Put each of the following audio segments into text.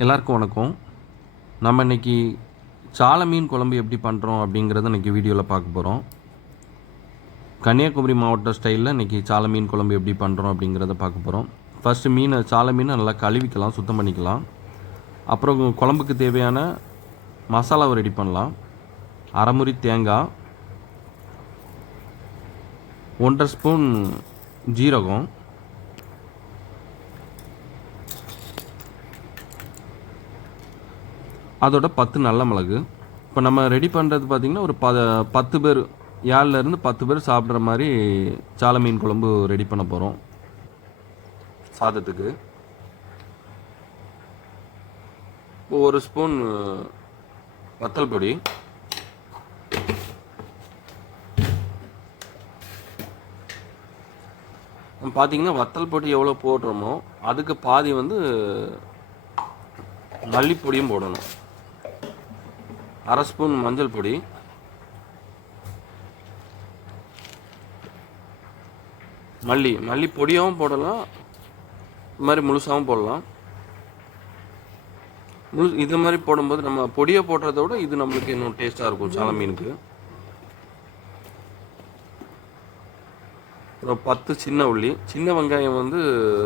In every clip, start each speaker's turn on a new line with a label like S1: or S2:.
S1: எல்லாருக்கும் வணக்கம். நம்ம இன்னைக்கு சால மீன் குழம்பு எப்படி பண்ணுறோம் அப்படிங்கிறத இன்றைக்கி வீடியோவில் பார்க்க போகிறோம் கன்னியாகுமரி மாவட்ட ஸ்டைலில் இன்றைக்கி சால மீன் குழம்பு எப்படி பண்ணுறோம் அப்படிங்கிறத பார்க்க போகிறோம் ஃபஸ்ட்டு மீனை சால மீனை நல்லா கழுவிக்கலாம் சுத்தம் பண்ணிக்கலாம். அப்புறம் குழம்புக்கு தேவையான மசாலாவை ரெடி பண்ணலாம். அரைமுறி தேங்காய் ஒன்றரை ஸ்பூன் ஜீரகம் அதோட பத்து நல்ல மிளகு. இப்போ நம்ம ரெடி பண்ணுறது பார்த்திங்கன்னா ஒரு ப பத்து பேர் ஏழுலேருந்து பத்து பேர் சாப்பிட்ற மாதிரி சால மீன் குழம்பு ரெடி பண்ண போகிறோம் சாதத்துக்கு. ஒரு ஸ்பூன் வத்தல் பொடி. பார்த்தீங்கன்னா வத்தல் பொடி எவ்வளோ போடுறோமோ அதுக்கு பாதி வந்து மல்லிப்பொடியும் போடணும். அரை ஸ்பூன் மஞ்சள் பொடி. மல்லி மல்லி பொடியாகவும் போடலாம். இது மாதிரி முழுசாகவும் போடலாம். முழு இது மாதிரி போடும்போது நம்ம பொடியை போடுறத விட இது நம்மளுக்கு இன்னும் டேஸ்ட்டாக இருக்கும் சால மீனுக்கு. அப்புறம் பத்து சின்ன உள்ளி. சின்ன வெங்காயம் வந்து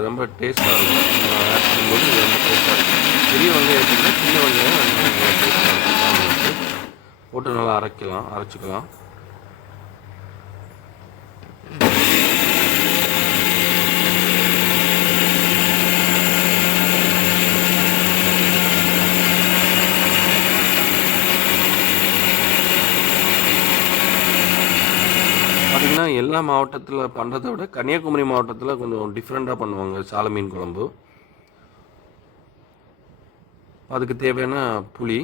S1: ரொம்ப டேஸ்ட்டாக இருக்கும். ஆட் பண்ணும்போது ரொம்ப டேஸ்ட்டாக இருக்கும். பெரிய வெங்காயம் சின்ன வெங்காயம் ரொம்ப டேஸ்ட்டாக இருக்கும் சாம்பாருக்கு. போட்டு நல்லா அரைக்கலாம் அரைச்சிக்கலாம். பார்த்தீங்கன்னா எல்லா மாவட்டத்தில் பண்ணுறதை விட கன்னியாகுமரி மாவட்டத்தில் கொஞ்சம் டிஃப்ரெண்ட்டாக பண்ணுவாங்க சால மீன் குழம்பு. அதுக்கு தேவையான புளி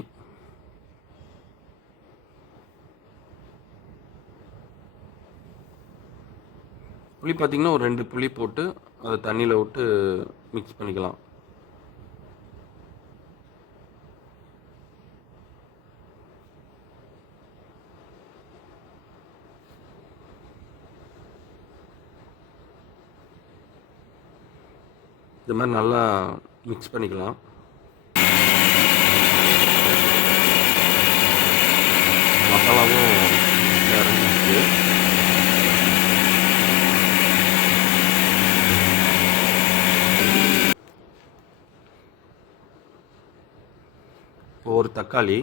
S1: புளி பார்த்தீங்கன்னா ஒரு ரெண்டு புளி போட்டு அதை தண்ணியில் விட்டு மிக்ஸ் பண்ணிக்கலாம். இது மாதிரி நல்லா மிக்ஸ் பண்ணிக்கலாம். மசாலாவும் இறங்கிடுச்சு. தக்காளி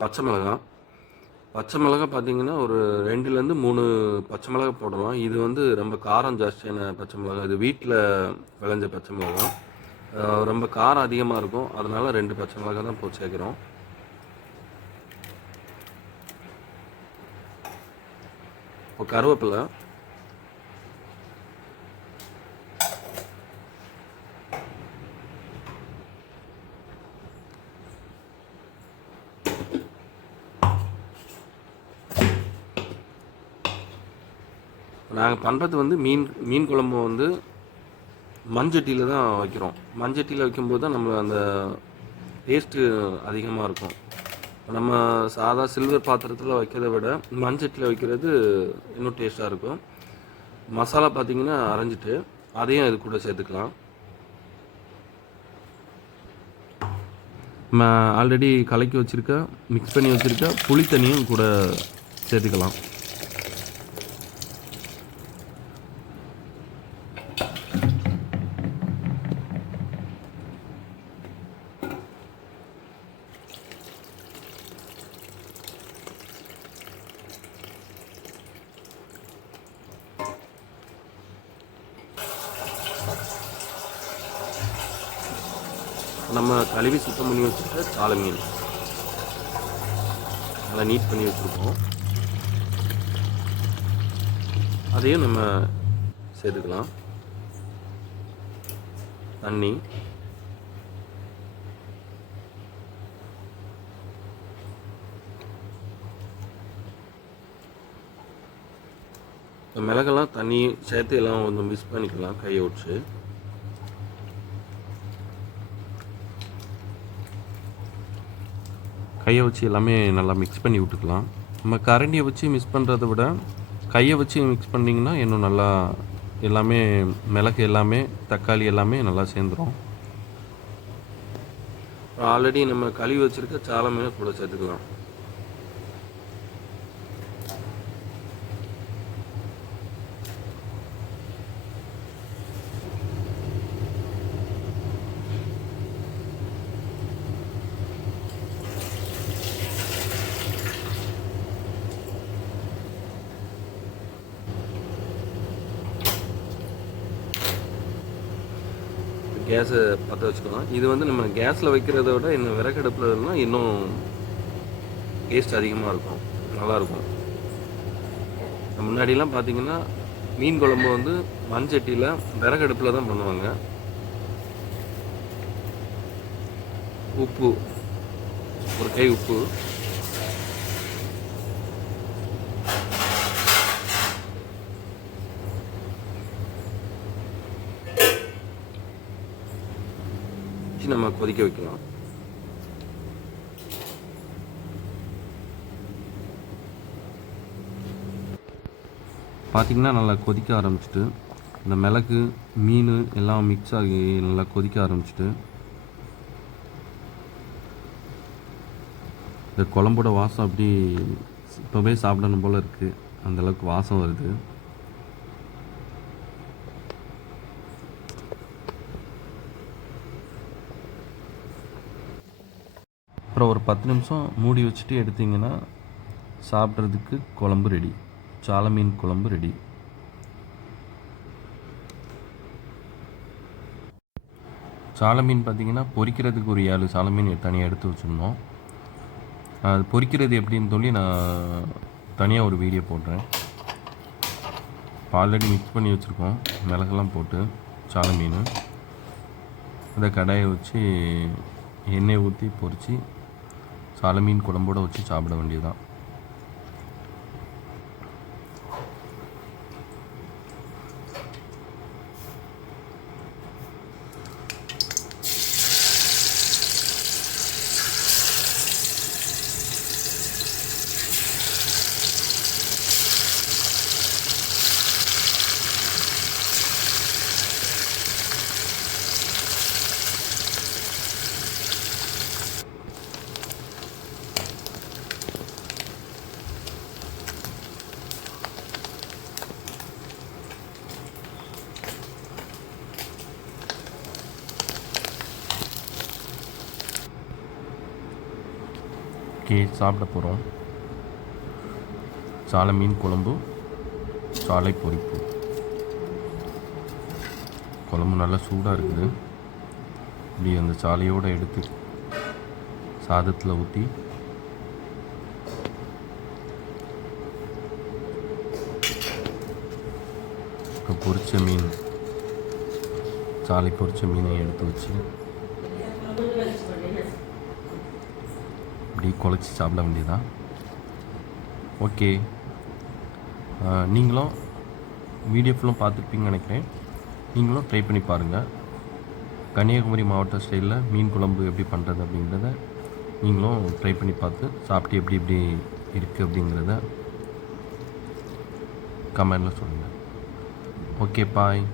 S1: பச்சை மிளகாய் பச்சை மிளகாய் பார்த்தீங்கன்னா ஒரு ரெண்டுலேருந்து மூணு பச்சை மிளகாய் போடலாம். இது வந்து ரொம்ப காரம் ஜாஸ்தியான பச்சை மிளகாய் இது வீட்டில் விளைஞ்ச பச்சை மிளகாய் ரொம்ப காரம் அதிகமாக இருக்கும். அதனால ரெண்டு பச்சை மிளகாய் தான் போட்டு சேர்க்குறோம். இப்போ கருவேப்பிலை. நாங்கள் பண்ணுறது வந்து மீன் மீன் குழம்பு வந்து மஞ்சட்டியில் தான் வைக்கிறோம். மஞ்சட்டியில் வைக்கும்போது தான் நம்ம அந்த டேஸ்ட்டு அதிகமாக இருக்கும். நம்ம சாதா சில்வர் பாத்திரத்தில் வைக்கிறத விட மஞ்சட்டியில் வைக்கிறது இன்னும் டேஸ்ட்டாக இருக்கும். மசாலா பார்த்தீங்கன்னா அரைஞ்சிட்டு அதையும் இது கூட சேர்த்துக்கலாம். ஆல்ரெடி கலக்கி வச்சுருக்க மிக்ஸ் பண்ணி வச்சுருக்க புளி தண்ணியும் கூட சேர்த்துக்கலாம். நம்ம கழுவி சுத்தம் பண்ணி வச்சுருக்க சாலை மீன். நல்லா நீட் பண்ணி வச்சுருக்கோம். அதையும் நம்ம சேர்த்துக்கலாம். தண்ணி. மிளகெல்லாம் தண்ணி சேர்த்து எல்லாம் கொஞ்சம் மிக்ஸ் பண்ணிக்கலாம் கையை விட்டு. கையை வச்சு எல்லாமே நல்லா மிக்ஸ் பண்ணி விட்டுக்கலாம். நம்ம கரண்டியை வச்சு மிக்ஸ் பண்ணுறத விட கையை வச்சு மிக்ஸ் பண்ணிங்கன்னா இன்னும் நல்லா எல்லாமே மிளகு எல்லாமே தக்காளி எல்லாமே நல்லா சேர்ந்துடும் ஆல்ரெடி நம்ம கழுவி வச்சுருக்க சாலமே கூட சேர்த்துக்கலாம். கேஸை பற்ற வச்சுக்கலாம். இது வந்து நம்ம கேஸில் வைக்கிறத விட இன்னும் விறகடுப்பில் இருந்தால் இன்னும் டேஸ்ட் அதிகமாக இருக்கும். நல்லாயிருக்கும் முன்னாடிலாம் பார்த்தீங்கன்னா மீன் குழம்பு வந்து மண்சட்டியில் விறகடுப்பில் தான் பண்ணுவாங்க. உப்பு ஒரு கை உப்பு. வச்சு நம்ம கொதிக்க வைக்கலாம் பார்த்திங்கன்னா நல்லா கொதிக்க ஆரம்பிச்சிட்டு இந்த மிளகு மீன் எல்லாம் மிக்ஸ் ஆகி நல்லா கொதிக்க ஆரம்பிச்சிட்டு இந்த குழம்போட வாசம் அப்படி இப்போவே சாப்பிடணும் போல் இருக்குது அந்தளவுக்கு வாசம் வருது. அப்புறம் ஒரு பத்து நிமிஷம் மூடி வச்சுட்டு எடுத்தீங்கன்னா சாப்பிட்றதுக்கு குழம்பு ரெடி சால மீன் குழம்பு ரெடி சால மீன் பார்த்தீங்கன்னா பொறிக்கிறதுக்கு ஒரு ஏழு சால மீன் தனியாக எடுத்து வச்சுருந்தோம். அது பொறிக்கிறது எப்படின்னு சொல்லி நான் தனியாக ஒரு வீடியோ போடுறேன். ஆல்ரெடி மிக்ஸ் பண்ணி வச்சுருக்கோம். மிளகெல்லாம் போட்டு சால மீன். அதை கடாயை வச்சு எண்ணெய் ஊற்றி பொரித்து சால மீன் குழம்போடு வச்சு சாப்பிட வேண்டியதுதான். ஓகே சாப்பிட போகிறோம். சாலை மீன் குழம்பு சாலை பொரிப்பு குழம்பு நல்லா சூடாக இருக்குது. இப்படி அந்த சாலையோடு எடுத்து சாதத்தில் ஊற்றி இப்போ பொரிச்ச மீன் சாலை பொரிச்ச மீனை எடுத்து வச்சு இப்படி குழச்சி சாப்பிட வேண்டியதான் ஓகே நீங்களும் வீடியோ ஃபுல்லும் பார்த்துருப்பீங்கன்னு நினைக்கிறேன். நீங்களும் ட்ரை பண்ணி பாருங்கள் கன்னியாகுமரி மாவட்ட ஸ்டைலில் மீன் குழம்பு எப்படி பண்ணுறது அப்படிங்கிறத நீங்களும் ட்ரை பண்ணி பார்த்து சாப்பிட்டு எப்படி எப்படி இருக்குது அப்படிங்கிறத கமெண்டில் சொல்லுங்கள் ஓகே பாய்